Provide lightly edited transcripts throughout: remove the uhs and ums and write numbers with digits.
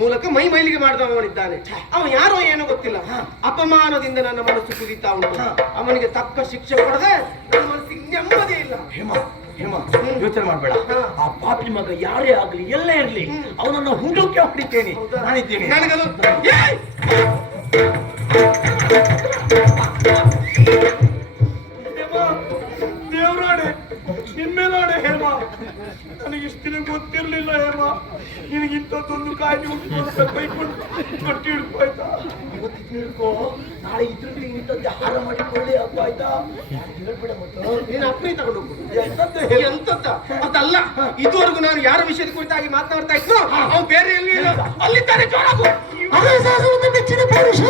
ಮೂಲಕ ಮೈ ಮೈಲಿಗೆ ಮಾಡಿದವನಿದ್ದಾನೆ. ಅವ ಯಾರೋ ಏನೋ ಗೊತ್ತಿಲ್ಲ, ಅಪಮಾನದಿಂದ ನನ್ನ ಮನಸ್ಸು ಕುದಿತಾ ಉಂಟು. ಅವನಿಗೆ ತಕ್ಕ ಶಿಕ್ಷೆ ಕೊಡದೆ ನನ್ನ ಮನಸ್ಸಿಗೆ ನೆಮ್ಮದಿ ಇಲ್ಲ. ಹೇಮ ಯೋಚನೆ ಮಾಡ್ಬೇಡ. ಆ ಪಾಪಿ ಮಗ ಯಾರೇ ಆಗ್ಲಿ ಎಲ್ಲೇ ಇರ್ಲಿ ಅವನನ್ನು ಹುಡುಕಿ ಹೊಡಿತೇನೆ. ನಾನಿದ್ದೇನೆ. ನನಗದು ದೇವ್ರಾಡೆ ನಿಮ್ಮೇಲಾಡೆ ಹೇಮ, ನನಗೆ ಇಷ್ಟು ದಿನ ಗೊತ್ತಿರ್ಲಿಲ್ಲ ಹೇಮ. ನಿನಗಿಂತದ್ದೊಂದು ಕಾಯ್ದೆ ಉಂಟು ಬೈಕೊಂಡು ಕಟ್ಟಿ ಹಿಡ್ಕೋಯ್ತಾ. ಇವತ್ತು ತಿಳ್ಕೋ, ನಾಳೆ ಇದ್ರಲ್ಲಿ ಇಂಥದ್ದು ಹಾರ ಮಾಡಿಕೊಳ್ಳಿ ಹಬ್ಬ ಆಯ್ತಾ. ನೀನು ಅಪ್ಪನೇ ತಗೊಂಡು ಎಂತದ್ದ ಅದಲ್ಲ. ಇದುವರೆಗೂ ನಾನು ಯಾರ ವಿಷಯದ ಕುರಿತಾಗಿ ಮಾತನಾಡ್ತಾ ಇದ್ದು ಅವ್ನು ಬೇರೆ ಎಲ್ಲಿ ಇಲ್ಲ, ಅಲ್ಲಿದ್ದಾನೆ. ಜೋರಾಗು. ಮೆಚ್ಚಿನ ಪುರುಷ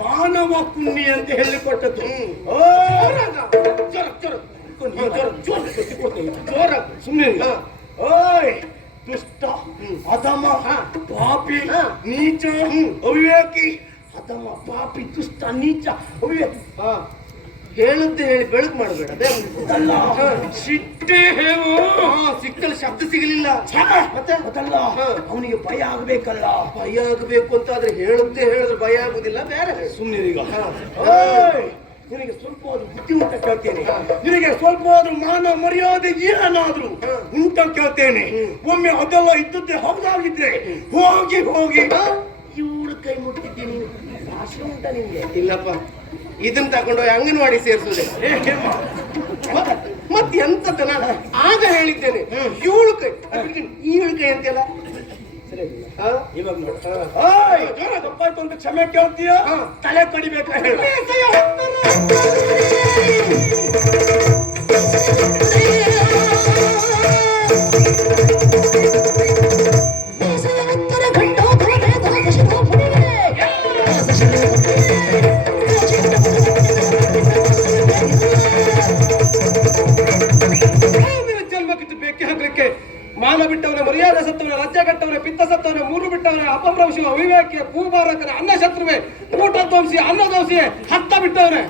ಮಾನವ ಕುನ್ನಿ ಅಂತ ಹೇಳಿಕೊಟ್ಟದ್ದು. ಸುಮ್ಮನೆ ಓಯ್ ದುಷ್ಟ ಅಧಮ ಪಾಪಿ ನೀಚ ಅವಿವೇಕಿ. ಅಧಮ ಪಾಪಿ ದುಷ್ಟ ನೀಚ ಅವಿವೇಕಿ. ಹೇಳುತ್ತೆ ಹೇಳಿ ಬೆಳಕು ಮಾಡಬೇಡ. ಸಿಟ್ಟೆ ಹೇವು. ಸಿಕ್ಕಲ್ಲಿ ಶಬ್ದ ಸಿಗಲಿಲ್ಲ ಮತ್ತೆ ಅದಲ್ಲ. ಅವನಿಗೆ ಭಯ ಆಗ್ಬೇಕಲ್ಲ. ಭಯ ಆಗಬೇಕು ಅಂತ ಆದ್ರೆ ಹೇಳುತ್ತೆ ಹೇಳಿದ್ರೆ ಭಯ ಆಗುದಿಲ್ಲ. ಬೇರೆ ಸುಮ್ಮನೆ ಈಗ ನಿನಗೆ ಸ್ವಲ್ಪ ಬುದ್ಧಿ ಉಂಟ ಕೇಳ್ತೇನೆ. ನಿನಗೆ ಸ್ವಲ್ಪ ಆದ್ರೂ ಮಾನ ಮರ್ಯಾದೆ ಏನಾದ್ರೂ ಉಂಟ ಕೇಳ್ತೇನೆ. ಒಮ್ಮೆ ಅದೆಲ್ಲ ಇದ್ದದ್ದೇ ಹೌದಾಗಿದ್ರೆ ಹೋಗಿ ಹೋಗಿ ಇವ್ರ ಕೈ ಮುಟ್ಟಿದ್ದೀನಿ. ಭಾಷೆ ಉಂಟ ನಿನ್ಗೆ? ಇಲ್ಲಪ್ಪ, ಇದನ್ನ ತಗೊಂಡೋಗಿ ಅಂಗನವಾಡಿ ಸೇರಿಸುದೆ. ಮತ್ತೆ ಎಂತದ ನಾನು ಆಗ ಹೇಳಿದ್ದೇನೆ ಇವಳು ಕೈ ಈಳು ಕೈ ಅಂತೆಲ್ಲ. ಇವಾಗ ನೋಡ ತಪ್ಪಾಯ್ತು ಅಂತ ಕ್ಷಮೆ ಕೇಳ್ತೀಯ. ತಲೆ ಕಡಿಬೇಕ ಹೇಳ. ಮಾನ ಬಿಟ್ಟವನ, ಮರ್ಯಾದೆ ಸತ್ತವನ, ಲಜ್ಜೆ ಕಟ್ಟವನ, ಪಿತ್ತ ಸತ್ತವನ, ಮೂರು ಬಿಟ್ಟವನ, ಅಪಭ್ರಂಶ, ಅವಿವೇಕಿಯ, ಭೂಭಾರಕನ, ಅನ್ನ ಶತ್ರುವೆ, ಊಟ ಧ್ವಂಸಿ, ಅನ್ನ ಧ್ವಂಸಿಯೇ, ಹತ್ತ ಬಿಟ್ಟವನೇ.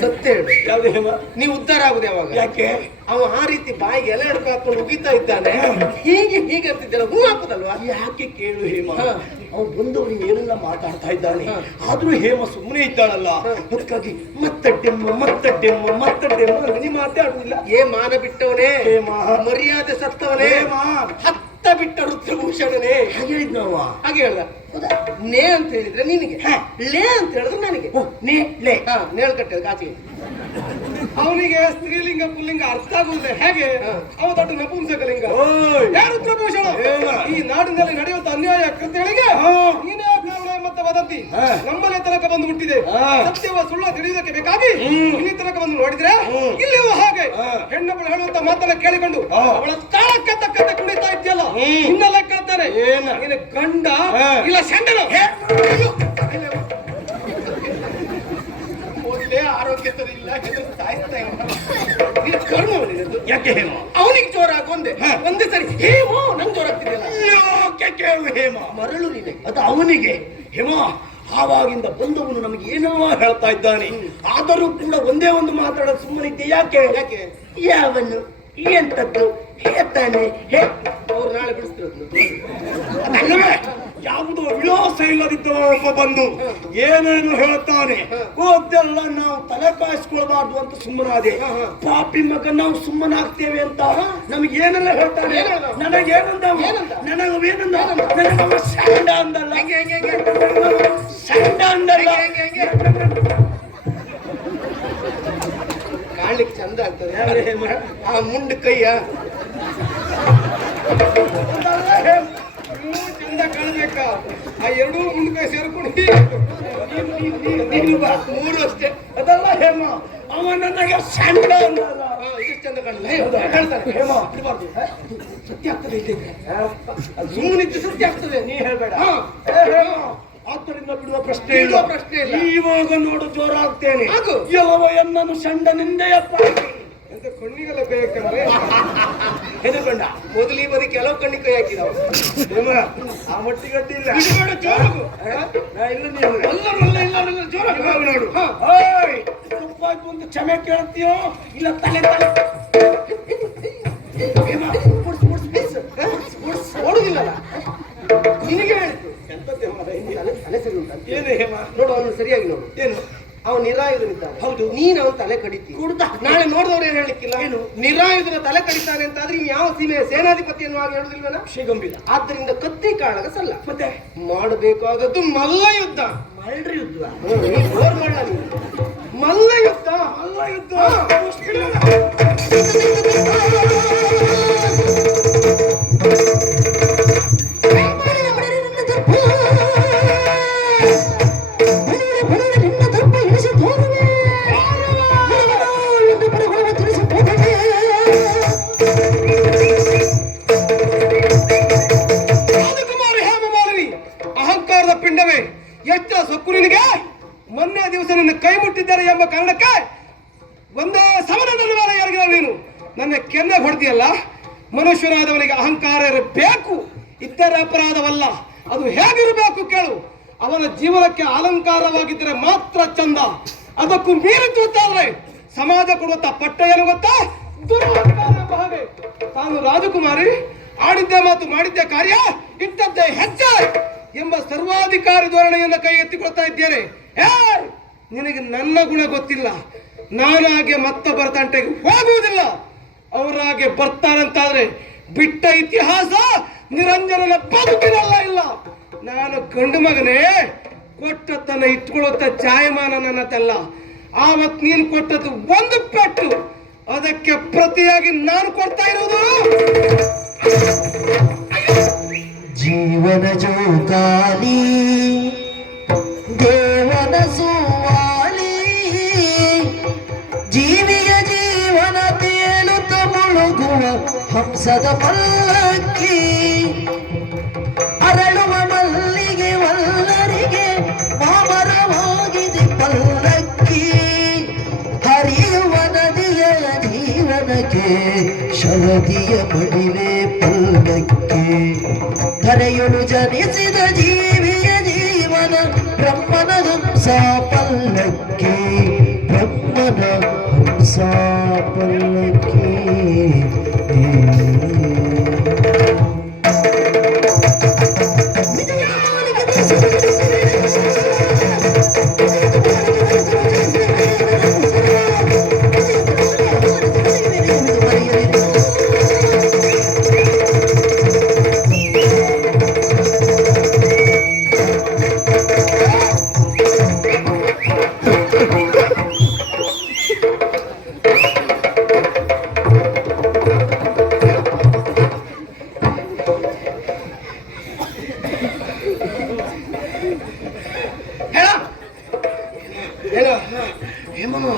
ಸತ್ಯ ಹೇಳು, ಯಾವ್ದು ಹೇಮ? ನೀವು ಉದ್ಧಾರ ಆಗುದು ಯಾವಾಗ? ಯಾಕೆ? ಅವ ಆ ರೀತಿ ಬಾಯಿಗೆ ಎಲೆ ಹಿಡ್ಕೊಂಡು ಹಾಕೊಂಡು ಉಗಿತಾ ಇದ್ದಾನೆ. ಹೀಗೆ ಅಂತಿದ್ದಲ್ಲ, ಹೂ ಹಾಕುದಲ್ವಾ? ಯಾಕೆ ಕೇಳು ಹೇಮ. ಅವ್ನು ಬಂದವನಿಗೆ ಏನೆಲ್ಲ ಮಾತಾಡ್ತಾ ಇದ್ದಾನೆ. ಆದ್ರೂ ಹೇಮ ಸುಮ್ಮನೆ ಇದ್ದಾಳಲ್ಲ. ಅದಕ್ಕಾಗಿ ಮತ್ತಡ್ಡೆಮ್ಮ ನೀ ಮಾತಾಡುದಿಲ್ಲ. ಮಾನ ಬಿಟ್ಟವನೇ, ಮರ್ಯಾದೆ ಸತ್ತವನೇ, ಹತ್ತ ಬಿಟ್ಟ ರುದ್ರಭೂಷಣನೇ. ಹಾಗೆ ಹೇಳಿದ್ನವ. ಹಾಗೆ ಹೇಳ್ದ. ನೇ ಅಂತ ಹೇಳಿದ್ರೆ ನಿನಗೆ, ಲೇ ಅಂತ ಹೇಳಿದ್ರೆ ನನಗೆ. ನೇಳ್ಕಟ್ಟೆ ಕಾಚಿಗೆ. ಅವನಿಗೆ ಸ್ತ್ರೀಲಿಂಗ ಪುಲ್ಲಿಂಗ ಅರ್ಥ ಆಗುವುದೇ ಹೇಗೆ? ಅವ ದೊಡ್ಡ ನಪುಂಸಕಲಿಂಗ. ರುದ್ರಭೂಷಣ, ಈ ನಾಡಿನಲ್ಲಿ ನಡೆಯುವಂತ ಅನ್ಯಾಯ ಕೃತ್ಯಗಳಿಗೆ ನೀನೇ ಕಾರಣ ಮತ್ತೆ ವದಂತಿ ನಮ್ಮನೆ ತನಕ ಬಂದು ಮುಟ್ಟಿದೆ. ಸತ್ಯವ ಸುಳ್ಳ ತಿಳಿಯುವುದಕ್ಕೆ ಬೇಕಾಗಿ ಇಲ್ಲಿ ತನಕ ಬಂದು ನೋಡಿದ್ರೆ ಇಲ್ಲಿಯೂ ಹಾಗೆ ಹೆಣ್ಣೊಬ್ಬಳು ಹೇಳುವಂತ ಮಾತನ್ನ ಕೇಳಿಕೊಂಡು ಅವಳ ತಾಳಕ್ಕೆ ತಕ್ಕಂತೆ ಕುಣಿತಾ ಇದ್ಯಲ್ಲ, ಇನ್ನೆಲ್ಲ ಕೇಳ್ತಾರೆ ನಿನ್ನ ಗಂಡ ಇಲ್ಲ ಶಂಡನ. ಆರೋಗ್ಯ ಸರಿ ಇಲ್ಲ, ಸಾಯ್ತಾ ಯಾಕೆ ಹೇಮ? ಅವನಿಗೆ ಜೋರ ಒಂದೇ ಸರಿ ಹೇಮೋ ನಂಗೆ ಜೋರ ಆಗ್ತಿದೆಯಲ್ಲ. ಕೇಳು ಹೇಮ, ಮರಳು ನೀನೆ ಅದು ಅವನಿಗೆ. ಹೇಮ ಆವಾಗಿಂದ ಬಂದವನು ನಮಗೆ ಏನೋ ಹೇಳ್ತಾ ಇದ್ದಾನೆ. ಆದರೂ ಕೂಡ ಒಂದೇ ಒಂದು ಮಾತಾಡೋದು ಸುಮ್ಮನಿದ್ದೆ. ಯಾಕೆ? ಯಾವನು ಎಂತದ್ದು ಹೇಳ್ತಾನೆ. ಅವ್ರು ನಾಳೆ ಬಿಡಿಸ್ತಿರೋದು ಯಾವುದೋ ವಿಳಾಸ ಇಲ್ಲದಿದ್ದವ ಒಬ್ಬ ಬಂದು ಏನೇನು ಹೇಳ್ತಾನೆ. ಹೋದ್ದೆಲ್ಲ ನಾವು ತಲೆ ಕಾಯಿಸ್ಕೊಳ್ಬಾರ್ದು ಅಂತ ಸುಮ್ಮನಾದೆ. ಪಾಪಿ ಮಗ ನಾವು ಸುಮ್ಮನಾಗ್ತೇವೆ ಅಂತ ನಮಗೆ ಏನೆಲ್ಲ ಹೇಳ್ತಾನೆ. ನನಗೇನಂದ ನನಗವ ಸಂಡ ಅಂದಲ್ಲ, ಸಂಡ ಅಂದಲ್ಲ. ಕಾಣ್ಲಿಕ್ಕೆ ಚಂದ ಆಗ್ತದೆ ಆ ಮುಂಡು ಕೈಯ ಚಂದ ಕಾಣ್ಬೇಕ. ಆ ಎರಡೂ ಮುಂಡು ಕೈ ಸೇರ್ಕೊಂಡು ಮೂರು ಅಷ್ಟೇ. ಅದಲ್ಲ ಹೇಮ, ಅವ ನನಗೆ ಸಂಡ ಅಂದಲ್ಲ. ಎಷ್ಟು ಚಂದ ಕಾಣಲ್ಲ ಹೇಳ್ತಾನೆ ಹೇಮ ಬಿಡಬಾರ್ದು. ಸತ್ಯ ಆಗ್ತದೆ ಇಲ್ಲಿದ್ರೆ. ಸುಮ್ಮನಿದ್ದು ಸತ್ಯ ಆಗ್ತದೆ. ನೀ ಹೇಳ್ಬೇಡ. ಹಾ. ಆದ್ದರಿಂದ ಬಿಡುವ ಪ್ರಶ್ನೆ ಬಿಡುವ ಪ್ರಶ್ನೆ ಇಲ್ಲ. ಇವಾಗ ನೋಡು ಜೋರಾಗ್ತೇನೆ. ಆಗು. ಎಲ್ಲವ ಎನ್ನನು ಚಂಡ ನಿಂದೆಯಪ್ಪ. ಅಂತ ಕಣ್ಣಿಗೆಲ್ಲ ಕೈ ಹಾಕಂದ್ರೆ ಹೆದರ್ಕೊಂಡ ಮೊದಲು ಈ ಬದಿ ಕೆಲವು ಕಣ್ಣಿಗೆ ಕೈ ಹಾಕಿದವ. ಆ ಮಟ್ಟಿಗೆ ಅಡ್ಡಿ ಇಲ್ಲ. ಬಿಡಬೇಡ, ಜೋರಾಗು. ನಾ ಇಲ್ಲ ನೀನು ಎಲ್ಲರೂ ಜೋರಾಗು. ಇವಾಗ ನೋಡು. ಹಾ. ಓಯ್, ತಪ್ಪಾಯ್ತು ಅಂತ ಕ್ಷಮೆ ಕೇಳ್ತೀಯೋ ಇಲ್ಲ ತಲೆ ತಲೆ ಹೇಮ, ಮುಡ್ಸು, ಮುಡ್ಸು, ಮುಡ್ಸು. ಮುಡ್ಸು. ಓಡುದಿಲ್ಲಲ್ಲ ನಿನಗೆ ಹೇಳಿದ್ದು. ಎಂತದ್ದೇ ಮಾರ್ರೆ, ಹಿಂದಿ. ತಲೆ ಸರಿ ಉಂಟು. ಏನು ಹೇಮ? ನೋಡು ಅವನು ಸರಿಯಾಗಿ ನೋಡು. ಏನು? ಅವನು ನಿರಾಯುಧನಿದ್ದಾನೆ. ಹೌದು. ನೀನು ಅವನ ತಲೆ ಕಡಿತಿ. ಕುಡ್ದ. ನಾಳೆ ನೋಡಿದವ್ರು ಏನ್ ಹೇಳಿಕ್ಕಿಲ್ಲ. ಏನು? ನಿರಾಯುಧನ ತಲೆ ಕಡಿತಾನೆ ಅಂತಾದ್ರೆ ಇವ್ ಯಾವ ಸೀಮೆಯ ಸೇನಾಧಿಪತಿಯನ್ನು ಆಗಿ ಹೇಳುದಿಲ್ವನ. ಶ್ರೀಗಂಭೀರ. ಆದ್ದರಿಂದ ಕತ್ತಿ ಕಾಳಗ ಸಲ್ಲ. ಮತ್ತೆ ಮಾಡಬೇಕಾದದ್ದು ಮಲ್ಲ ಯುದ್ಧ. ಮಲ್ರಿ ಯುದ್ಧ. ನೀ ಬೋರ್ ಮಾಡ್ಲ ನೀನು. ಮಲ್ಲ ಯುದ್ಧ. ಅಲ್ಲ ಯುದ್ಧ. ಅಹಂಕಾರದ ಪಿಂಡವೇ, ಎಷ್ಟ ಸೊಕ್ಕು ನಿನಗೆ. ಮೊನ್ನೆ ದಿವಸ ನಿನ್ನ ಕೈ ಮುಟ್ಟಿದ್ದಾರೆ ಎಂಬ ಕಾರಣಕ್ಕೆ ಒಂದೇ ಸಮರದ ಯಾರಿಗೆ ನೀನು ನನ್ನ ಕೆನ್ನೆ ಹೊಡೆದಿಯಲ್ಲ. ಮನುಷ್ಯನಾದವನಿಗೆ ಅಹಂಕಾರ ಇರಬೇಕು, ಇದ್ದರೆ ಅಪರಾಧವಲ್ಲ. ಅದು ಹೇಗಿರಬೇಕು ಕೇಳು. ಅವನ ಜೀವನಕ್ಕೆ ಅಲಂಕಾರವಾಗಿದ್ದರೆ ಮಾತ್ರ ಚಂದ. ಅದಕ್ಕೂ ಮೀರಿ ತೂತಾದ್ರೆ ಸಮಾಜ ಕೊಡುವಂತ ಪಟ್ಟ ಏನು ಗೊತ್ತಾ? ದುರಹಂಕಾರ ಎಂಬ ಹಾಗೆ. ತಾನು ರಾಜಕುಮಾರಿ, ಆಡಿದ್ದೆ ಮಾತು ಮಾಡಿದ್ದೆ ಕಾರ್ಯ, ಇಟ್ಟದ್ದೇ ಹೆಜ್ಜೆ ಎಂಬ ಸರ್ವಾಧಿಕಾರಿ ಧೋರಣೆಯನ್ನು ಕೈ ಎತ್ತಿಕೊಳ್ತಾ ಇದ್ದೇನೆ. ನಿನಗೆ ನನ್ನ ಗುಣ ಗೊತ್ತಿಲ್ಲ. ನಾನಾಗೆ ಮತ್ತೊಬ್ಬರ ತಂಟೆಗೆ ಹೋಗುವುದಿಲ್ಲ. ಅವರಾಗೆ ಬರ್ತಾರಂತಾದ್ರೆ ಬಿಟ್ಟ ಇತಿಹಾಸ ನಿರಂಜನನ ಬದುಕಿನಲ್ಲ ಇಲ್ಲ. ನಾನು ಗಂಡು ಮಗನೇ, ಕೊಟ್ಟತನ ಇಟ್ಕೊಳ್ಳುತ್ತ ಜಾಯಮಾನ ನನ್ನದಲ್ಲ. ಆವತ್ ನೀನು ಕೊಟ್ಟದ್ದು ಒಂದು ಪೆಟ್ಟು, ಅದಕ್ಕೆ ಪ್ರತಿಯಾಗಿ ನಾನು ಕೊಡ್ತಾ ಇರುವುದು ಜೀವನ ಜೋಕಾಲಿ ದೇವನ ಸುವಾಲಿ, ಜೀವಿಯ ಜೀವನ ತೇಲುತ್ತ ಮುಳುಗುವ ಹಂಸದ ಪಲ್ಲಕ್ಕಿ, ಅರಳುವ ಮಲ್ಲಿಗೆ ವಲ್ಲರಿಗೆ ಮಾಮರವಾಗಿದೆ ಪಲ್ಲಕ್ಕಿ, ಹರಿಯುವ ನದಿಯ ಜೀವನಕ್ಕೆ ಶರದಿಯ ಮಡಿವೆ ಪಲ್ಲಕ್ಕಿ, ಧರೆಯೊಳು ಜನಿಸಿದ ಜೀವಿಯ ಜೀವನ ಬ್ರಹ್ಮನ ಹಂಸ ಪಲ್ಲಕ್ಕಿ, ಬ್ರಹ್ಮನ ಹಂಸ ಪಲ್ಲಕ್ಕಿ.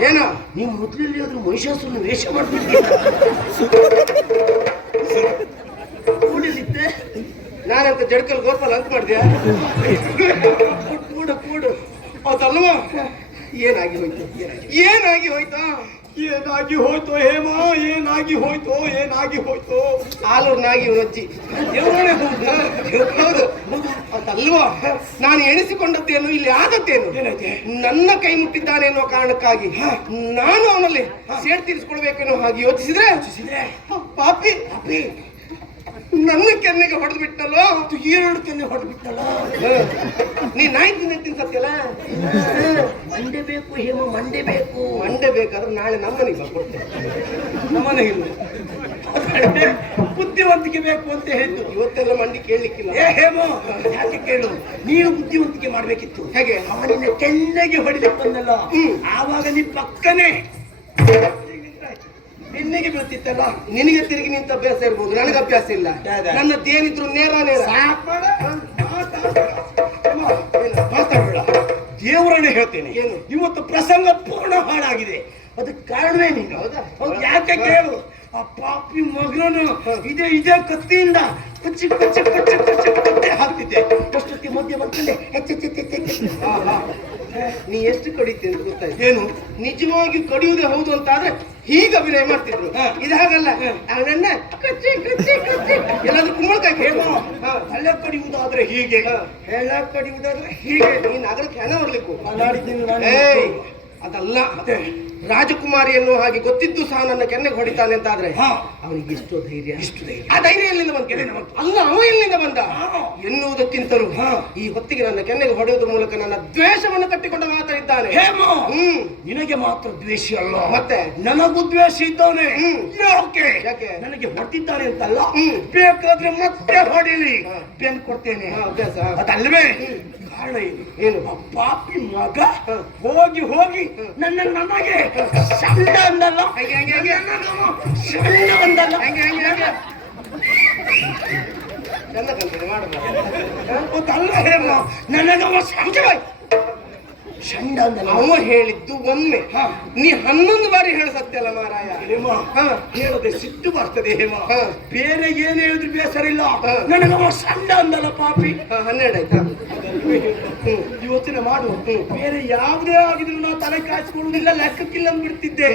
ಏನ ನೀವು ಮೊದಲಲ್ಲಿ ಆದ್ರೂ ಮಹಿಷಾಸುರನ ವೇಷ ಮಾಡ್ತಿದ್ದೀರ. ಕೂಡಲಿದ್ದೆ ನಾನಂತ ಜಡ್ಕಲ್ ಗೋಪಾಲ್ ಅಂತ ಮಾಡಿದ್ಯಾ? ಕೂಡು ಕೂಡು. ಅದಲ್ವಾ? ಏನಾಗಿ ಹೋಯ್ತು? ಏನಾಗಿ ಹೋಯ್ತಾ? ಏನಾಗಿ ಹೋಯ್ತು ಹೇಮ? ಏನಾಗಿ ಹೋಯ್ತು? ಏನಾಗಿ ಹೋಯ್ತು? ಆಲೂರ್ನಾಗಿ ಅಜ್ಜಿ ಹೌದು. ಅದಲ್ವಾ? ನಾನು ಎಣಿಸಿಕೊಂಡದ್ದೇನು, ಇಲ್ಲಿ ಆದದ್ದೇನು? ನನ್ನ ಕೈ ಮುಟ್ಟಿದ್ದಾನೆ ಅನ್ನೋ ಕಾರಣಕ್ಕಾಗಿ ನಾನು ಅವನಲ್ಲಿ ಸೇಡ್ ತೀರಿಸಿಕೊಳ್ಬೇಕೇನೋ ಹಾಗೆ ಯೋಚಿಸಿದ್ರೆ ಪಾಪಿ ನನ್ನ ಕೆನ್ನೆಗೆ ಹೊಡೆದು ಬಿಟ್ಟಲ್ಲೋ. ಎರಡು ಕೆನ್ನೆ ಹೊಡೆದು ಬಿಟ್ಟಲ್ಲ. ನೀ ನಾಯಿ ತಿಂದಿರ್ತೀನಿ ಸತ್ಯಲ್ಲ. ಮಂಡೆ ಬೇಕು ಹೇಮ, ಮಂಡೆ ಬೇಕು. ಮಂಡೆ ಬೇಕಾದ್ರೆ ನಾಳೆ ನಮ್ಮನೆಗೆ ಬರ್ಕೊಡ್ತೇನೆ. ನಮ್ಮನೆಗೆ ಬುದ್ಧಿವಂತಿಕೆ ಬೇಕು ಅಂತ ಹೇಳಿದ್ದು. ಇವತ್ತೆಲ್ಲ ಮಂಡಿ ಕೇಳಲಿಕ್ಕಿಲ್ಲ. ಏ ಹೇಮ, ಯಾಕೆ ಕೇಳು? ನೀನು ಬುದ್ಧಿವಂತಿಕೆ ಮಾಡ್ಬೇಕಿತ್ತು. ಹೇಗೆ? ಅವನಿನ್ನ ಕೆನ್ನೆಗೆ ಹೊಡಿಲಿಕ್ಕೆ ಬಂದಲ್ಲ, ಆವಾಗ ನೀ ಪಕ್ಕನೆ ಬೆನ್ನಿಗೆ ಬೀಳ್ತಿತ್ತಲ್ಲ. ನಿನಗೆ ತಿರುಗಿ ನಿಂತ ಅಭ್ಯಾಸ ಇರ್ಬೋದು, ನನಗೆ ಅಭ್ಯಾಸ ಇಲ್ಲ. ನನ್ನದೇನಿದ್ರು ನೇರ ನೇರ. ಮಾತಾಡಬೇಡ, ದೇವರನ್ನೇ ಹೇಳ್ತೇನೆ. ಏನು? ಇವತ್ತು ಪ್ರಸಂಗ ಪೂರ್ಣ ಹಾಳಾಗಿದೆ. ಅದಕ್ಕೆ ಕಾರಣವೇ ನೀನು. ಹೌದಾ? ಹೌದು, ಯಾಕೆ ಕೇಳು, ಆ ಪಾಪಿ ಮಗನು ಇದೇ ಕತ್ತಿಯಿಂದ ಕುಚ್ಚಿ ಹಾಕ್ತಿದ್ದೆ. ಅಷ್ಟೊತ್ತಿ ಮಧ್ಯೆ ಬರ್ತಿದ್ದೆ, ನೀ ಎಷ್ಟು ಕಡಿತೆ ಅಂತ ಗೊತ್ತಾಯ್ತು. ಏನು ನಿಜವಾಗಿ ಕಡಿಯುವುದೇ ಹೌದು ಅಂತ ಆದ್ರೆ ಹೀಗೆ ಅಭಿನಯ ಮಾಡ್ತಿದ್ರು. ಇದು ಹಾಗಲ್ಲ, ಅವನನ್ನ ಎಲ್ಲಾದ್ರೂ ಕುಂಬಳಕಾಯಿ ಹೇಗೋ ಹಳ್ಳ ಕಡಿಯುವುದಾದ್ರೆ ಹೀಗೆ, ಹೆಳ ಕಡಿಯುವುದಾದ್ರೆ ಹೀಗೆ. ನೀನ್ ಅದ್ರಕ್ಕೆ ಹೆಣ ಬರ್ಲಿಕ್ಕೂ ಮಾತಾಡಿದ್ದೀನಿ ನಾನು. ಅದಲ್ಲ, ರಾಜಕುಮಾರಿಯನ್ನು ಹಾಗೆ ಗೊತ್ತಿದ್ದು ಸಹ ನನ್ನ ಕೆನ್ನೆಗೆ ಹೊಡಿತಾನೆ ಅಂತ ಆದ್ರೆ ಹಾ, ಅವನಿಗೆ ಇಷ್ಟು ಧೈರ್ಯ. ಆ ಧೈರ್ಯ ಎಲ್ಲಿಂದ ಬಂದ? ಅಲ್ಲ, ಅವ ಎಲ್ಲಿಂದ ಬಂದ ಎನ್ನುವುದಕ್ಕಿಂತಲೂ ಈ ಹೊತ್ತಿಗೆ ನನ್ನ ಕೆನ್ನೆಗೆ ಹೊಡೆಯುವುದರ ಮೂಲಕ ನನ್ನ ದ್ವೇಷವನ್ನು ಕಟ್ಟಿಕೊಂಡ ಮಾತಾಡಿದ್ದಾನೆ. ಹೇಮೋ, ನಿನಗೆ ಮಾತ್ರ ದ್ವೇಷ ಅಲ್ಲ, ಮತ್ತೆ ನನಗೂ ದ್ವೇಷ ಇದ್ದಾನೆ. ಯಾಕೆ? ನನಗೆ ಹೊಟ್ಟಿದ್ದಾನೆ ಅಂತಲ್ಲ, ಬೇಕಾದ್ರೆ ಮತ್ತೆ ಹೊಡಿಲಿ, ಬೆನ್ ಕೊಡ್ತೇನೆ. ಅಭ್ಯಾಸ ಅದಲ್ವೇ ಕಾರಣ ಏನು? ಆ ಪಾಪಿ ಮಗ ಹೋಗಿ ನನಗೆ ಸಣ್ಣ ಅಂದಲ್ಲ, ಸಣ್ಣ ಅಂದಲ್ಲ. ಚಂದ ಕಲ್ಪನೆ ಮಾಡಬಾರ್ದು. ಅದಲ್ಲ ಹೇಮ, ನನಗವ ಷಂಡ ಅಂದಲ್ಲ. ಅವ ಹೇಳಿದ್ದು ಒಮ್ಮೆ, ನೀ 11 ಬಾರಿ ಹೇಳ ಸತ್ಯಲ್ಲ ಮಾರಾಯ. ಹೇಮ, ಹೇಳದೆ ಸಿಟ್ಟು ಬರ್ತದೆ ಹೇಮ. ಬೇರೆ ಏನ್ ಹೇಳಿದ್ರು ಬೇಸರ ಇಲ್ಲ, ನನಗವ ಷಂಡ ಅಂದಲ್ಲ ಪಾಪಿ. 12 ಆಯ್ತಾ? ಯೋಚನೆ ಮಾಡು, ಬೇರೆ ಯಾವುದೇ ಆಗಿದ್ರು ನಾವು ತಲೆ ಕಾಯಿಸ್ಕೊಳ್ಳುವುದಿಲ್ಲ, ಲೆಕ್ಕಕ್ಕಿಲ್ಲ ಅಂದ್ಬಿಡ್ತಿದ್ದೆ.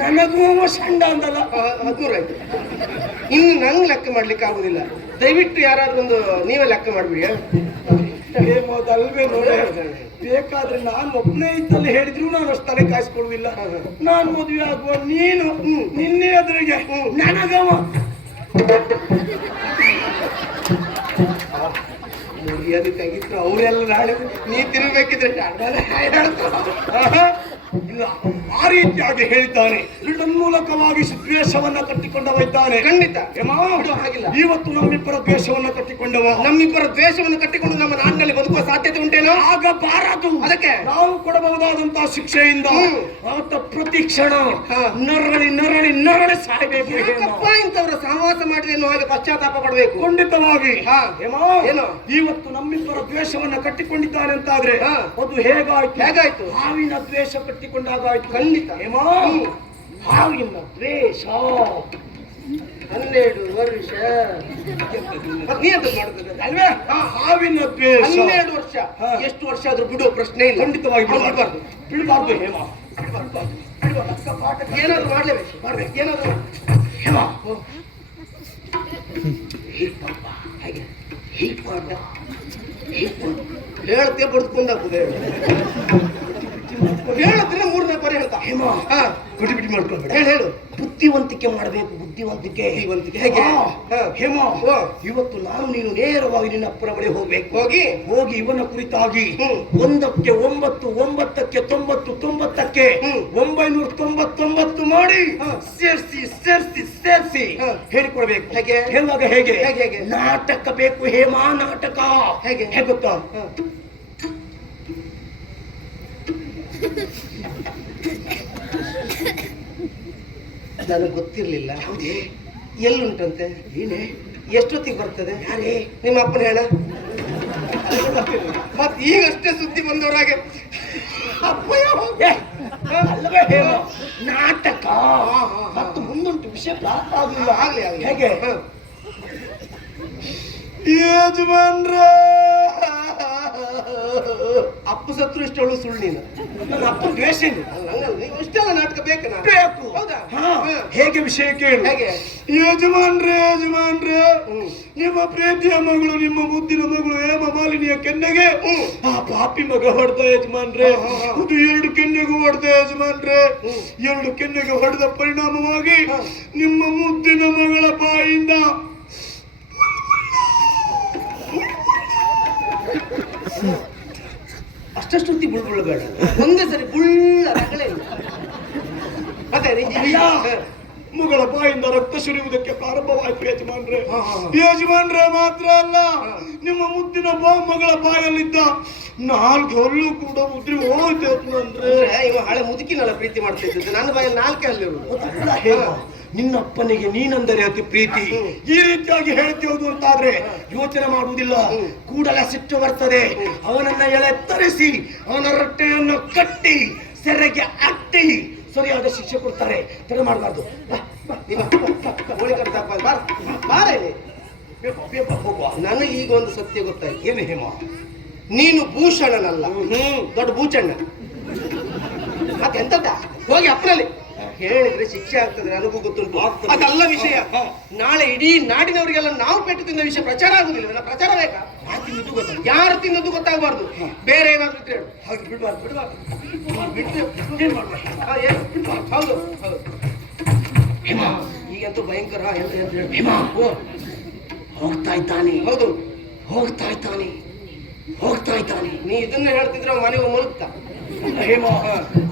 ನನಗೂ ಅವ ಷಂಡ ಅಂದಲ್ಲ. 13 ಆಯ್ತು. ಇನ್ನು ನಂಗೆ ಲೆಕ್ಕ ಮಾಡ್ಲಿಕ್ಕೆ ಆಗುದಿಲ್ಲ. ದಯವಿಟ್ಟು ಯಾರಾದ್ರೂ ಒಂದು ನೀವೇ ಲೆಕ್ಕ ಮಾಡ್ಬಿಡಿ. ಅಲ್ವೇ ನೋಡೇ, ಬೇಕಾದ್ರೆ ನಾನು ಒಬ್ಬನೇ ಇದ್ದಲ್ಲಿ ಹೇಳಿದ್ರು ನಾನು ಅಷ್ಟು ತಲೆ ಕಾಯಿಸ್ಕೊಳ್ಳುವುದಿಲ್ಲ. ನಾನು ಮದುವೆ ಆಗುವ ನೀನು ನಿನ್ನೆ ಎದುರಿಗೆ ನನಗವ ಮುರಿಯಾದಿ ತೆಗಿದ್ರು ಅವರೆಲ್ಲ ನಾಳೆ ನೀ ತಿರುಗಬೇಕಿದ್ರೆ ಇಲ್ಲ, ಆ ರೀತಿಯಾಗಿ ಹೇಳಿದ್ದಾನೆ. ಮೂಲಕವಾಗಿ ದ್ವೇಷವನ್ನ ಕಟ್ಟಿಕೊಂಡವ ಇದ್ದಾನೆ. ಖಂಡಿತ ಹಾಗಿಲ್ಲ, ಇವತ್ತು ನಮ್ಮಿಬ್ಬರ ದ್ವೇಷವನ್ನ ಕಟ್ಟಿಕೊಂಡವ. ನಮ್ಮಿಬ್ಬರ ದ್ವೇಷವನ್ನು ಕಟ್ಟಿಕೊಂಡು ನಮ್ಮ ನಾಡಿನಲ್ಲಿ ಬದುಕುವ ಸಾಧ್ಯತೆ ಉಂಟೇನೋ? ಆಗಬಾರದು. ಅದಕ್ಕೆ ನಾವು ಕೊಡಬಹುದಾದಂತಹ ಶಿಕ್ಷೆಯಿಂದ ಆತ ಪ್ರತಿ ಕ್ಷಣ ನರಳಿ ಸಾಯಬೇಕು. ಇಂಥವ್ರ ಸಹವಾಸ ಮಾಡಿದೆ ಎನ್ನುವ ಹಾಗೆ ಪಶ್ಚಾತ್ತಾಪ ಪಡಬೇಕು. ಖಂಡಿತವಾಗಿ. ಏನು ಇವತ್ತು ನಮ್ಮಿಬ್ಬರ ದ್ವೇಷವನ್ನ ಕಟ್ಟಿಕೊಂಡಿದ್ದಾನೆ ಅಂತಾದ್ರೆ ಅದು ಹೇಗಾಯ್ತು? ಹಾವಿನ ದ್ವೇಷ ಕಟ್ಟಿಕೊಂಡಾಗಾಯ್ತು. ಖಂಡಿತ. ಹಾವಿನ ದ್ವೇಷ 12 ವರ್ಷ ನೀ ಅಂತ ಮಾಡುತ್ತದೆ ಅಲ್ವೇ? ಹಾವಿನ ದ್ವೇಷ 12 ವರ್ಷ. ಎಷ್ಟು ವರ್ಷ ಆದ್ರೂ ಬಿಡುವ ಪ್ರಶ್ನೆ ಇಲ್ಲ. ಖಂಡಿತವಾಗಿ ಬಿಡಬಾರ್ದು ಹೇಮ. ಏನಾದ್ರು ಮಾಡ್ಲೇಬೇಕು. ಏನಾದ್ರು ಹೇಮ ಹೇಳ್ತೇ ಬಡ್ಕೊಂಡಾಗ್ತದೆ. ಹೇಳದ್ರೆ 3-4 ಬಾರಿ ಹೇಳ್ತಾ. ಹೇಮ ಬಿಟ್ಟು ಮಾಡ್ಕೊಳ್ಬೇಡ. ಹೇಳು. ಬುದ್ಧಿವಂತಿಕೆ ಮಾಡಬೇಕು. ಬುದ್ಧಿವಂತಿಕೆ ಹೇಗೆ? ಹೇಮ, ಇವತ್ತು ನಾನು ನೀನು ನೇರವಾಗಿ ನಿನ್ನ ಅಪ್ಪನ ಬಳಿ ಹೋಗ್ಬೇಕು. ಹೋಗಿ ಇವನ ಕುರಿತಾಗಿ 1ಕ್ಕೆ 9, 9ಕ್ಕೆ 90, 90ಕ್ಕೆ 999 ಮಾಡಿ ಸೇರಿಸಿ ಹೇಳಿಕೊಡ್ಬೇಕು. ಹೇಳುವಾಗ ಹೇಗೆ? ನಾಟಕ ಬೇಕು ಹೇಮ, ನಾಟಕ. ಹೇಗೆ ಗೊತ್ತಾ? ನನಗೆ ಗೊತ್ತಿರ್ಲಿಲ್ಲ. ಹೌದೇ? ಎಲ್ಲುಂಟಂತೆ? ಏನೇ? ಎಷ್ಟೊತ್ತಿಗೆ ಬರ್ತದೆ? ಯಾರೇ? ನಿಮ್ಮ ಅಪ್ಪನ ಹೇಳ. ಮತ್ ಈಗಷ್ಟೇ ಸುದ್ದಿ ಬಂದವರಾಗೆ ಅಲ್ಲವೇ ಹೇಮ, ನಾಟಕ. ಮತ್ತು ಮುಂದುಂಟು ವಿಷಯ ಪ್ರಾರಂಭ ಆಗಲಿಲ್ಲ. ಆಗ್ಲಿ. ಹೇಗೆ? ಯಜಮಾನ್ರ ಅಪ್ಪ ಸತ್ರು ಇಷ್ಟಳು ಸುಳ್ಳು. ನೀನು ನನ್ನ ಅಪ್ಪನ ದ್ವೇಷ ನೀವು ಇಷ್ಟೆಲ್ಲ ನಾಟಕ ಬೇಕು. ಹೌದಾ? ಹೇಗೆ ವಿಷಯ ಕೇಳು. ಹೇಗೆ? ಯಜಮಾನ್ರೆ ನಿಮ್ಮ ಪ್ರೀತಿಯ ಮಗಳು, ನಿಮ್ಮ ಮುದ್ದಿನ ಮಗಳು ಹೇಮ ಮಾಲಿನಿಯ ಕೆನ್ನೆಗೆ ಆ ಪಾಪಿ ಮಗ ಹೊಡೆದ ಯಜಮಾನ್ರೆ. ಅದು 2 ಕೆನ್ನೆಗೂ ಹೊಡೆದ ಯಜಮಾನ್ರೆ. 2 ಕೆನ್ನೆಗೆ ಹೊಡೆದ ಪರಿಣಾಮವಾಗಿ ನಿಮ್ಮ ಮುದ್ದಿನ ಮಗಳ ಬಾಯಿಂದ ಅಷ್ಟೊತ್ತಿ ಬುಳ್ಬೇಡ. ಒಂದೇ ಸರಿ ಬುಳ್ಳ ರಗಳೆ ಇಲ್ಲ. ಮತ್ತೆ ಮಗಳ ಬಾಯಿಂದ ರಕ್ತ ಸುರಿಯುವುದಕ್ಕೆ ಪ್ರಾರಂಭವಾಯ್ತು ಯಜಮಾನ್ರೆ. ಮಾತ್ರ ಅಲ್ಲ, ನಿಮ್ಮ ಮುದ್ದಿನ ಮಗಳ ಬಾಯಲ್ಲಿದ್ದ 4 ಹಲ್ಲು ಕೂಡ ಉದ್ರಿ ಹೋಯ್ತು ಯಜಮಾನ್ರೆ. ಇವ ಹಳೆ ಮುದುಕಿನೆಲ್ಲ ಪ್ರೀತಿ ಮಾಡ್ತಿದ್ದೆ. ನನ್ನ ಬಾಯಲ್ಲಿ 4 ಹಲ್ಲಿರುವುದು. ನಿನ್ನಪ್ಪನಿಗೆ ನೀನಂದರೆ ಅತಿ ಪ್ರೀತಿ. ಈ ರೀತಿಯಾಗಿ ಹೇಳ್ತಿರೋದು ಅಂತಾದ್ರೆ ಯೋಚನೆ ಮಾಡುವುದಿಲ್ಲ. ಕೂಡಲೇ ಸಿಟ್ಟು ಬರ್ತದೆ. ಅವನನ್ನ ಎಳೆತ್ತರಿಸಿ ಅವನ ರಟ್ಟೆಯನ್ನು ಕಟ್ಟಿ ಸೆರೆಗೆ ಅಟ್ಟಿ ಸರಿಯಾದ ಶಿಕ್ಷೆ ಕೊಡ್ತಾರೆ. ತಡ ಮಾಡಬಾರ್ದು. ಬಾರ ಇಲ್ಲಿ. ಹೋಗುವ. ನನಗೆ ಈಗ ಒಂದು ಸತ್ಯ ಗೊತ್ತಾಯ್ತು. ಏನು ಹೇಮ? ನೀನು ಭೂಷಣನಲ್ಲ, ದೊಡ್ಡ ಭೂಚಣ್ಣ. ಮತ್ತೆಂತದ ಹೋಗಿ ಅಪ್ಪನಲ್ಲಿ ಹೇಳಿದ್ರೆ ಶಿಕ್ಷೆ ಆಗ್ತದೆ, ನನಗೂ ಗೊತ್ತುಂಟು. ಅದಲ್ಲ ವಿಷಯ. ನಾಳೆ ಇಡೀ ನಾಡಿನವರಿಗೆಲ್ಲ ನಾವು ಪೆಟ್ಟು ತಿಂದ ವಿಷಯ ಪ್ರಚಾರ ಆಗುದಿಲ್ಲ. ಪ್ರಚಾರ ಬೇಕಾ? ಯಾರು ತಿನ್ನೋದು ಗೊತ್ತಾಗಬಾರ್ದು. ಬೇರೆ ಏನಾದ್ರು ಇದ್ರೆ ಹೇಳು. ಹಾಗೆ ಬಿಡ್ಬಾರ್ದು. ಹೌದು ಹೌದು. ಈಗಂತೂ ಭಯಂಕರ. ಹೇಮ ಹೋಗ್ತಾ ಇದ್ದಾನೆ. ಹೌದು, ಹೋಗ್ತಾ ಇದ್ದಾನೆ. ನೀ ಇದನ್ನ ಹೇಳ್ತಿದ್ರೆ ಮನೆಗೆ ಮಲಗ್ತಾ. ಹೇಮ,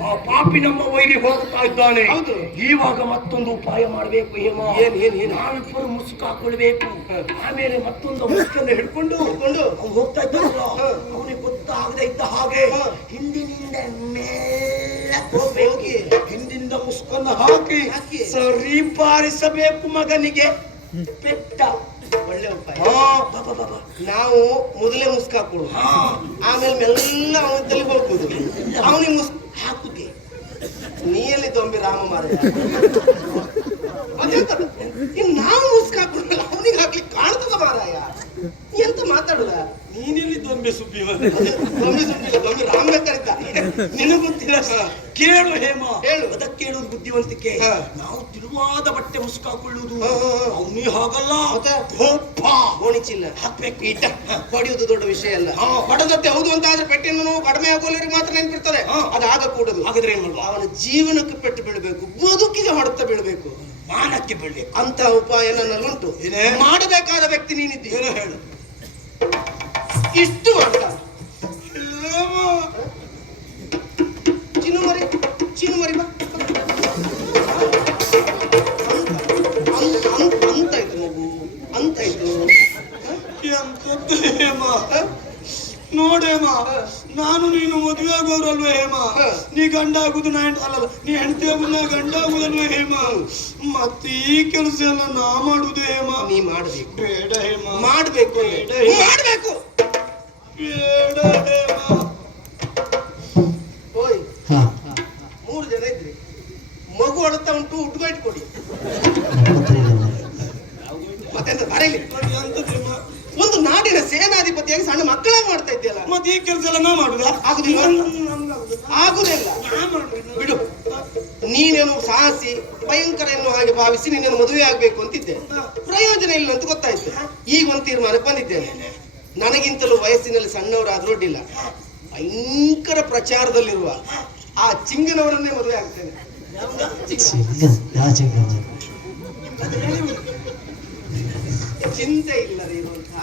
ಆ ಪಾಪಿ ನಮ್ಮ ವೈರಿ ಹೋಗ್ತಾ ಇದ್ದಾನೆ. ಹೌದು. ಇವಾಗ ಮತ್ತೊಂದು ಉಪಾಯ ಮಾಡಬೇಕು ಹೇಮ. ಏನ್ ನಾವಿಬ್ಬರು ಮುಸುಕು ಹಾಕೊಳ್ಬೇಕು. ಆಮೇಲೆ ಮತ್ತೊಂದು ಮುಸುಕನ್ನು ಹಿಡ್ಕೊಂಡು ಅವ್ನು ಹೋಗ್ತಾ ಇದ್ದಾನಲ್ಲ, ಅವನಿಗೆ ಗೊತ್ತಾಗದೆ ಇದ್ದ ಹಾಗೆ ಹಿಂದಿನಿಂದ ಹೋಗಿ ಹಿಂದಿಂದ ಮುಸುಕನ್ನು ಹಾಕಿ ಸರಿ ಬಾರಿಸಬೇಕು ಮಗನಿಗೆ. ಪೆಟ್ಟ. ಒಳ್ಳೆ ಉಪಾಯ. ನಾವು ಮೊದಲೇ ಮುಸ್ಕ್ ಹಾಕೊಡು, ಆಮೇಲೆ ಮೆಲ್ಲ ಅವನ ತಲೆ ಹೋಗ್ಬೋದು. ಅವನಿಗೆ ಮುಸ್ಕ್ ಹಾಕುತ್ತೆ. ನೀಯಲ್ಲಿ ದೊಂಬಿ ರಾಮ ಮಾರ. ನಾವು ಮುಸ್ಕ್ ಹಾಕೊಡಲ್ಲ, ಅವನಿಗೆ ಹಾಕ್ಲಿಕ್ಕೆ ಕಾಣ್ತದ ಮಾರಾಯ. ಎಂತ ಮಾತಾಡುದ? ನೀನೆಲ್ಲಿ ದೊಂಬೆ ಸುಬ್ಬಿ? ದೊಂಬಿ ಸುಬ್ಬಿಲ್ಲ, ದೊಂಬಿ ರಾಮ ಬೇಕಾರಿದ್ದಾರೆ. ನಿನಗೆ ಗೊತ್ತಿಲ್ಲ. ಕೇಳು ಹೇಮ, ಹೇಳು. ಅದಕ್ಕೆ ಕೇಳುವುದು ಬುದ್ಧಿವಂತಿಕೆ. ನಾವು ತಿರುವಾದ ಬಟ್ಟೆ ಮುಸುಕು ಹಾಕೊಳ್ಳುವುದು. ಅವನಿ ಹಾಗಲ್ಲ, ಗೋಣಿಚಿಲ್ಲ ಹಾಕ್ಬೇಕು. ಇಟ್ಟ ಹೊಡೆಯುವುದು ದೊಡ್ಡ ವಿಷಯ ಅಲ್ಲ. ಹೊಡೆದತ್ತೆ ಹೌದು ಅಂತ ಆದ್ರೆ ಪೆಟ್ಟಿನ ಕಡಿಮೆ ಆಗೋಲ್ಲರಿಗೆ ಮಾತ್ರ ನೆನಪಿರ್ತದೆ. ಅದು ಆಗಕೂಡದು. ಹಾಗಾದ್ರೆ ಏನ್ ಮಾಡುವ? ಅವನ ಜೀವನಕ್ಕೆ ಪೆಟ್ಟು ಬೀಳಬೇಕು, ಬದುಕಿಗೆ ಹೊಡೆತ ಬೀಳಬೇಕು, ಮಾನಕ್ಕೆ ಬೀಳಬೇಕು. ಅಂತ ಉಪಾಯ ನನ್ನಲ್ಲುಂಟು. ಮಾಡಬೇಕಾದ ವ್ಯಕ್ತಿ ನೀನಿದ್ದಿ. ಏನು ಹೇಳು? ಇಷ್ಟು ಮಾಡ್ತಾ ಚಿನ್ನು ಮರಿ ಬಾ ಅಂತಾಯ್ತು ಮಗು, ಅಂತಾಯ್ತು. ಎಂತದ್ದು ಹೇಮ? ನೋಡೇಮ, ನಾನು ನೀನು ಮದುವೆ ಆಗೋರಲ್ವೇ ಹೇಮ? ನೀ ಗಂಡ ಆಗುದು ಅಲ್ಲಲ್ಲ, ನೀ ಹೆಂಡತಿ ಆಗುದು ನಾ ಗಂಡ ಆಗುದಲ್ವೇ ಹೇಮ? ಮತ್ತೆ ಈ ಕೆಲಸ ಎಲ್ಲ ನಾ ಮಾಡುದೇ ಹೇಮ? ನೀ ಮಾಡ್ಬೇಕು. ಬೇಡ ಹೇಮ. ಮಾಡ್ಬೇಕು, ಮಾಡ್ಬೇಕು. ಬೇಡ ಹೇಮ. ಓಯ್, 3 ಜನ ಇದ್ರಿ, ಮಗು ಅಳುತ್ತಾ ಉಂಟು, ಉಟ್ಕೊ ಇಟ್ಕೊಡಿ. ಮತ್ತೆಂತ ಬರಲಿ. ಒಂದು ನಾಡಿನ ಸೇನಾಧಿಪತಿಯಾಗಿ ಸಣ್ಣ ಮಕ್ಕಳಾಗಿ ಮಾಡ್ತಾ ಇದ್ದೀಯಲ್ಲ, ಮತ್ತೆ ಈ ಕೆಲಸ ಎಲ್ಲ ನಾ ಮಾಡುದ? ಆಗುದಿಲ್ಲ. ಆಗುದಿಲ್ಲ ಬಿಡು. ನೀನೇನು ಸಾಹಸಿ ಭಯಂಕರ ಎನ್ನುವ ಹಾಗೆ ಭಾವಿಸಿ ನೀನೇನು ಮದುವೆ ಆಗ್ಬೇಕು ಅಂತಿದ್ದೆ. ಪ್ರಯೋಜನ ಇಲ್ಲ ಅಂತ ಗೊತ್ತಾಯ್ತು. ಈಗ ಒಂದು ತೀರ್ಮಾನಕ್ಕೆ ಬಂದಿದ್ದೇನೆ. ನನಗಿಂತಲೂ ವಯಸ್ಸಿನಲ್ಲಿ ಸಣ್ಣವರಾದ್ರೂ ಅಡ್ಡಿಲ್ಲ, ಭಯಂಕರ ಪ್ರಚಾರದಲ್ಲಿರುವ ಆ ಚಿಂಗನವರನ್ನೇ ಮದುವೆ ಆಗ್ತೇನೆ. ಚಿಂತೆ ಇಲ್ಲದೆ ಇರುವಂತಹ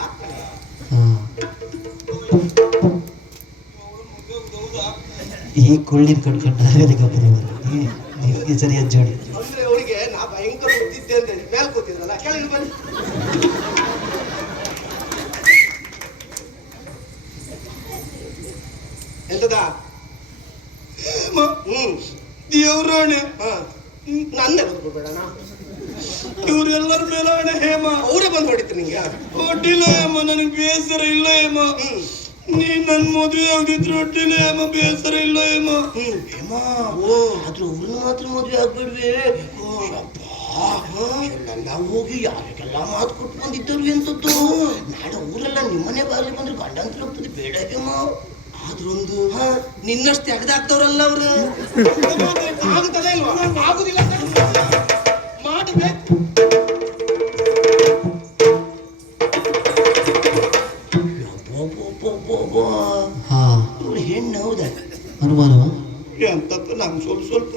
ಈ ಕೊಳ್ಳಿ ಕಟ್ಕೊಂಡು ನಿಮಗೆ ಸರಿಯಾದ ಜೋಡಿ. ಅಂದ್ರೆ ಅವರಿಗೆ ನಾ ಭಯಂಕರ ಗೊತ್ತಿದ್ದೆ ಅಂತ ಮೇಲೆ ಕೂತಿದ್ರಲ್ಲ, ಕೆಳಗೆ ಬನ್ನಿ. ಎಂತದ? ದೇವ್ರಾಣೆ ನಂದೇ ಬಂದ್ಬಿಡ್ಬೇಡ. ಇವ್ರೆಲ್ಲರ ಮೇಲೆ ಆಣೆ ಹೇಮ. ಅವರೇ ಬಂದು ಹೊಡಿತು ನಿಂಗೆ. ಒಡ್ಡಿಲ್ಲ ಹೇಮ, ನನಗೆ ಬೇಸರ ಇಲ್ಲ ಹೇಮ. ನೀ ನನ್ ಮದುವೆ ಆಗಿದ್ರು ಒಡ್ಡಿಲ್ಲ ಹೇಮ, ಬೇಸರ ಇಲ್ಲ ಹೇಮ. ಹೇಮ ಆದ್ರೂ ಅವ್ರನ್ನ ಮಾತ್ರ ಮದುವೆ ಆಗ್ಬಿಡ್ವೆ. ಎಲ್ಲ ಹೋಗಿ ಯಾರಿಗೆಲ್ಲ ಮಾತು ಕೊಟ್ಟು ಬಂದಿದ್ದವ್ರು ಎಂತದ್ದು. ನಾಳೆ ಊರೆಲ್ಲ ನಿಮ್ಮನೆ ಬಾಗಿಲು ಬಂದ್ರೆ ಗಂಡಂತರ ಹೋಗ್ತದೆ. ಬೇಡ ಹೇಮ. ಆದ್ರೊಂದು ನಿನ್ನಷ್ಟು ತೆಗೆದಾಕ್ತವ್ರಲ್ಲ ಅವ್ರು. ಆಗುತ್ತದೇ ಇಲ್ವಾ? ಆಗುದಿಲ್ಲ. ಮಾಡಬೇಕು. ಹೆಣ್ಣು ಹೌದ? ಅನುಮಾನ ಎಂತದ್ದು ನಂಗೆ ಸ್ವಲ್ಪ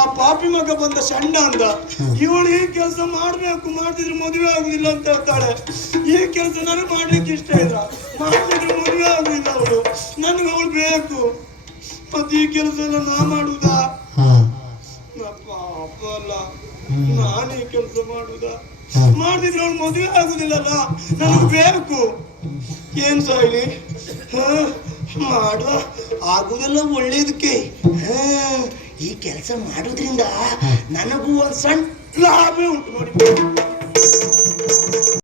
ಆ ಪಾಪಿ ಮಗ ಬಂದ ಸಣ್ಣ ಅಂದ. ಇವಳು ಈ ಕೆಲಸ ಮಾಡ್ಬೇಕು, ಮಾಡ್ತಿದ್ರೆ ಮದುವೆ ಆಗುದಿಲ್ಲ ಅಂತ ಹೇಳ್ತಾಳೆ. ಈ ಕೆಲಸ ನನಗೆ ಮಾಡ್ಲಿಕ್ಕೆ ಇಷ್ಟ ಇಲ್ಲ, ಮಾಡ್ತಿದ್ರೆ ಮದುವೆ ಆಗುದಿಲ್ಲ ಅವಳು. ನನಗೆ ಅವಳು ಬೇಕು. ಮತ್ತೆ ಈ ಕೆಲಸ ಎಲ್ಲ ನಾ ಮಾಡುದಾ? ಪಾಪ ಅಲ್ಲ, ನಾನು ಈ ಕೆಲಸ ಮಾಡುದಾ? ಮಾಡ್ತಿದ್ರೆ ಅವಳು ಮದುವೆ ಆಗುದಿಲ್ಲಲ್ಲ, ನನಗೆ ಬೇಕು. ಏನ್ ಸಾಯ್ಲಿ ಮಾಡುವ ಆಗುದೆಲ್ಲ ಒಳ್ಳೇದಕ್ಕೆ. ಈ ಕೆಲಸ ಮಾಡೋದ್ರಿಂದ ನನಗೂ ಒಂದ್ ಸಣ್ಣ ಲಾಭ ಉಂಟು ನೋಡಿ.